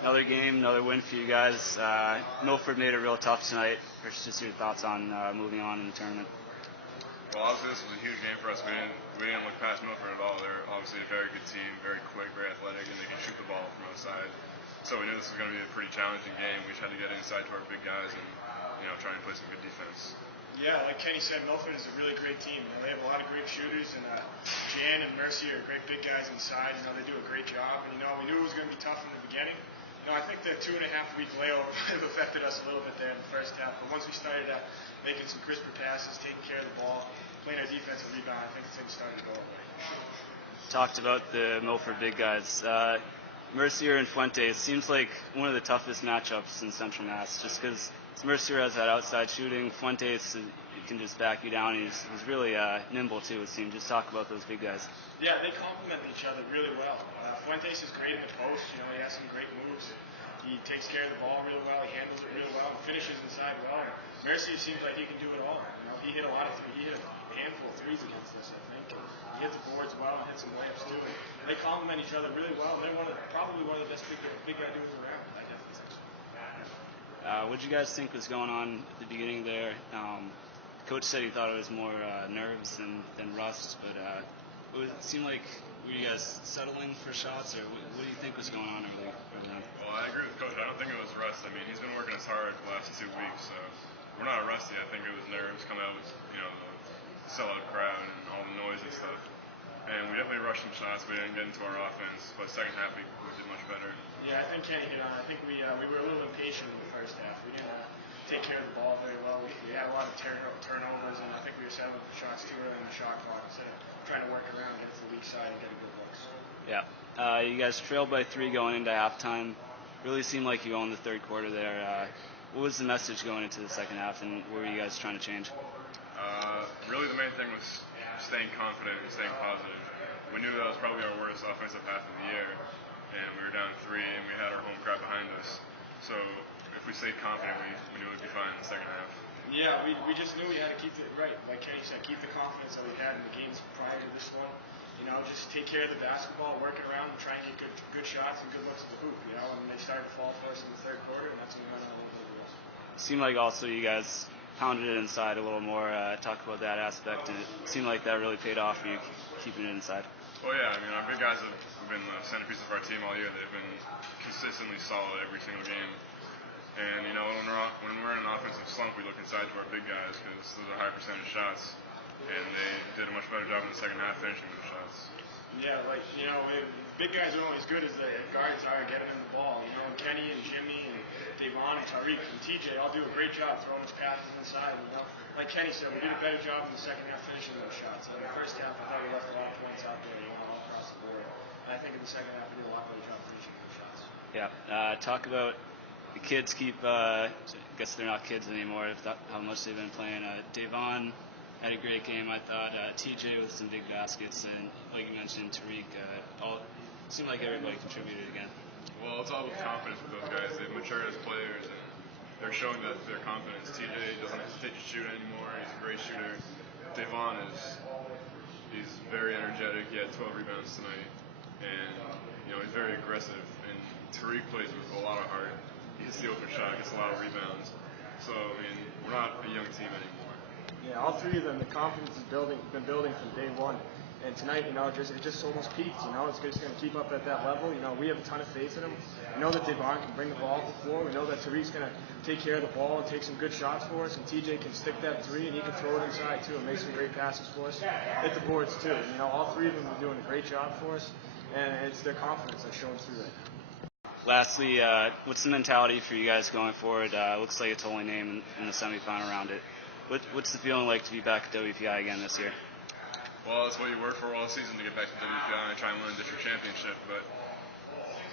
Another game, another win for you guys. Milford made it real tough tonight. Just your thoughts on moving on in the tournament. Well, obviously this was a huge game for us. We didn't look past Milford at all. They're obviously a very good team, very quick, very athletic, and they can shoot the ball from outside. So we knew this was going to be a pretty challenging game. We just had to get inside to our big guys and try and play some good defense. Yeah, like Kenny said, Milford is a really great team. They have a lot of great shooters, and Jan and Mercy are great big guys inside. They do a great job. And we knew it was going to be tough from the beginning. I think the 2.5-week layover might have affected us a little bit there in the first half. But once we started making some crisper passes, taking care of the ball, playing our defensive rebound, I think things started to go away. Talked about the Milford big guys. Mercier and Fuentes seems like one of the toughest matchups in Central Mass, just because Mercier has that outside shooting. Fuentes can just back you down. He's really nimble too, it seems. Just talk about those big guys. Yeah, they complement each other really well. Fuentes is great in the post. He has some great moves. He takes care of the ball really well. He handles it really well and finishes inside well. Mercier seems like he can do it all. He hit a lot of he hit a handful of threes against us, I think. He hit the boards well and hit some layups too. They complement each other really well. And they're probably one of the best big guy dudes around. I definitely think so. What did you guys think was going on at the beginning there? Coach said he thought it was more nerves than rust, but it seemed like, were you guys settling for shots, or what do you think was going on early on? Well, I agree with Coach. I don't think it was rust. I mean, he's been working as hard the last 2 weeks, so we're not rusty. I think it was nerves coming out with the sellout crowd and all the noise and stuff. And we definitely rushed some shots. We didn't get into our offense, but second half we did much better. Yeah, I think Kenny hit on. I think we were a little impatient in the first half. We didn't take care of the ball very well. We had a lot of turnovers, and I think we were settling for shots too early in the shot clock instead of trying to work around, get to the weak side, and get a good looks. Yeah. You guys trailed by 3 going into halftime. Really seemed like you owned the third quarter there. What was the message going into the second half, and what were you guys trying to change? Really the main thing was staying confident and staying positive. We knew that was probably our worst offensive half of the year, and we were down 3, and we had our home crowd behind us. So if we stayed confident, we knew we'd be fine in the second half. Yeah, we just knew we had to keep it right. Like Kenny said, keep the confidence that we had in the games prior to this one. Just take care of the basketball, work it around, and try and get good shots and good looks at the hoop. And they started to fall for us in the third quarter, and that's when we went on a little bit of a run. Seemed like also you guys pounded it inside a little more. Talk about that aspect, and it seemed like that really paid off for you, keeping it inside. Oh yeah, our big guys have been the centerpiece of our team all year. They've been consistently solid every single game. And when we're in an offensive slump, we look inside to our big guys because those are high percentage shots, and they did a much better job in the second half finishing those shots. Yeah, big guys are only as good as the guards are getting them the ball. Kenny and Jimmy and Devon and Tariq and TJ all do a great job throwing us passes inside. Like Kenny said, we did a better job in the second half finishing those shots. In the first half, I thought we left a lot of points out there, all across the board. And I think in the second half, we did a lot better job finishing those shots. Yeah. Talk about the kids I guess they're not kids anymore, how much they've been playing. Devon had a great game, I thought. TJ with some big baskets, and like you mentioned, Tariq, seemed like everybody contributed again. Well, it's all with confidence with those guys. They've matured as players, and they're showing that their confidence. TJ doesn't hesitate to shoot anymore. He's a great shooter. Devon he's very energetic. He had 12 rebounds tonight, and he's very aggressive. And Tariq plays with a lot of heart. He hits the open shot, gets a lot of rebounds. So we're not a young team anymore. Yeah, all 3 of them, the confidence has been building from day one. And tonight, it just almost peaked. It's just going to keep up at that level. We have a ton of faith in him. We know that Devon can bring the ball to the floor. We know that Tariq's going to take care of the ball and take some good shots for us. And TJ can stick that 3, and he can throw it inside too and make some great passes for us. Hit the boards too. All 3 of them are doing a great job for us, and it's their confidence that shows through right now. Lastly, what's the mentality for you guys going forward? Looks like it's only named in the semifinal around it. What's the feeling like to be back at WPI again this year? Well, that's what you work for all season, to get back to WPI and try and win a district championship. But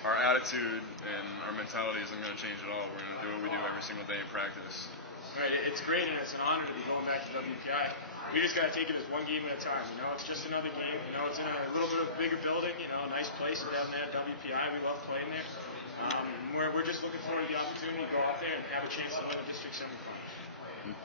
our attitude and our mentality isn't going to change at all. We're going to do what we do every single day in practice. Right, it's great and it's an honor to be going back to WPI. We just got to take it as one game at a time. It's just another game. It's in a little bit of a bigger building. A nice place to have at WPI. We love playing there. We're just looking forward to the opportunity to go out there and have a chance to win the district semifinal.